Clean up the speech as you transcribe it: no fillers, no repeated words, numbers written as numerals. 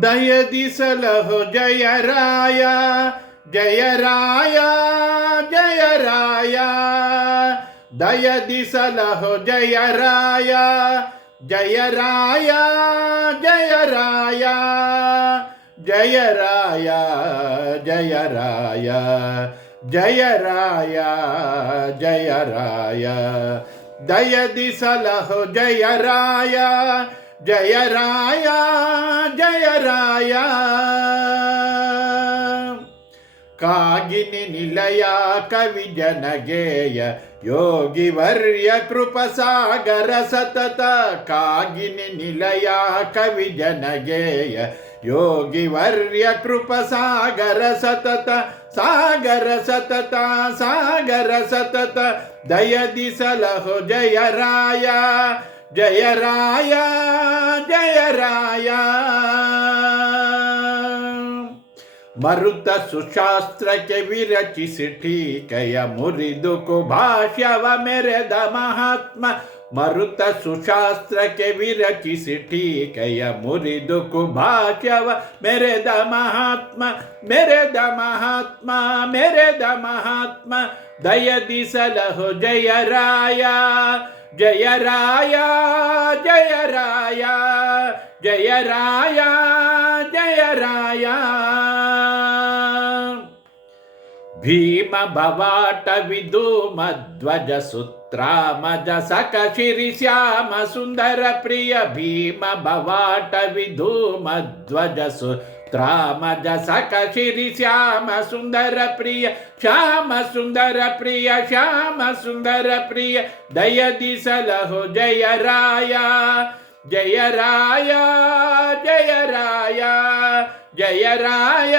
ದಯದಿ ಸಲಹೋ ಜಯ ರಾಯ ಜಯ ರಾಯ ಜಯ ರಾಯ ದಯದಿ ಸಲಹೋ ಜಯ ರಾಯ ಜಯ ರಾಯ ಜಯ ರಾಯ ಜಯ ರಾಯ ಜಯ ರಾಯ ಜಯ ರಾಯ ಜಯ ರಾಯ ದಯದಿ ಸಲಹೋ ಜಯ ರಾಯ ಜಯ ರಾಯ ಜಯ ರಾಯ ಕಾಗಿನಿ ನಿಲಯ ಕವಿ ಜನಗೇಯ ಯೋಗಿ ವರ್ಯ ಕೃಪ ಸಾಗರ ಸತತ ಕಾಗಿನಿ ನಿಲಯ ಕವಿ ಜನಗೇಯ ಯೋಗಿ ವರ್ಯ ಕೃಪ ಸಾಗರ ಸತತ ಸಾಗರ ಸತತ ಸಾಗರ ಸತತ ದಯದಿ ಸಲಹೋ ಜಯ ರಾಯ ಜಯ ರಾಯ ಜಯ ರಾಯ ಮರುತ ಸುಶಾಸ್ತ್ರಕ್ಕೆ ವಿರಚಿಸಿ ಟೀಕೆಯ ಮುರಿದು ಕುಭಾಷ್ಯವ ಮೆರೆದ ಮಹಾತ್ಮ ಮರುತ ಸುಶಾಸ್ತ್ರಕ್ಕೆ ವಿರಚಿಸಿ ಟೀಕೆಯ ಮುರಿದು ಕುಭಾಷ್ಯವ ಮೆರೆದ ಮಹಾತ್ಮ ಮೆರೆದ ಮಹಾತ್ಮ ಮೆರೆದ ಮಹಾತ್ಮ ದಯದಿ ಸಲಹೋ ಜಯ ರಾಯ ಜಯ ರಾಯ ಜಯ ರಾಯ ಜಯ ರಾಯ ಜಯ ರಾಯ ಭೀಮ ಭವಾಟ ವಿಧೂಮಧ್ವಜ ಸುತ್ರಾಮಜ ಸಕ ಶಿರಿ ಶ್ಯಾಮ ಸುಂದರ ಪ್ರಿಯ ಭೀಮ ಭವಾಟ ವಿಧೂಮಧ್ವಜ ಸುತ್ರಾಮಜ ಸಕ ಶಿರಿ ಶ್ಯಾಮ ಸುಂದರ ಪ್ರಿಯ ಶ್ಯಾಮ ಸುಂದರ ಪ್ರಿಯ ಶ್ಯಾಮ ಸುಂದರ ಪ್ರಿಯ ದಯದಿ ಸಲಹೋ ಜಯ ರಾಯ ಜಯ ರಾಯ ಜಯ ರಾಯ ಜಯ ರಾಯ